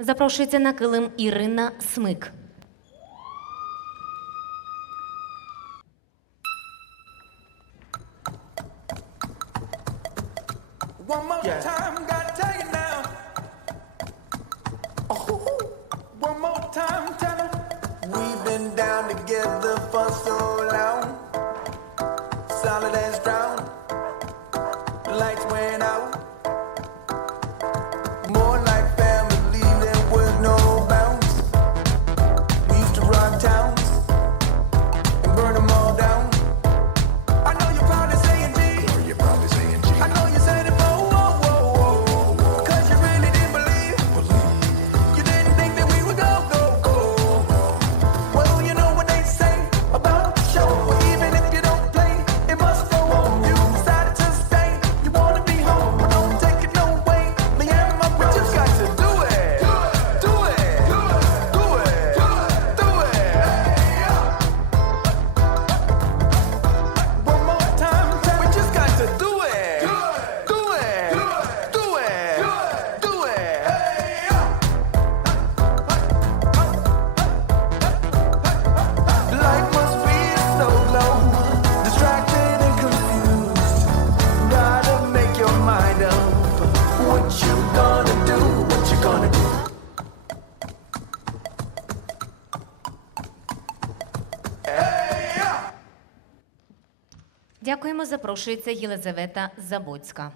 Запрошується на килим Ірина Смик. One more yeah. time, gotta take it now. Oh, one more time, tell me. We've been down together for so long. Solid as drowned. Lights went out. Дякуємо. Запрошується Єлизавета Забоцька.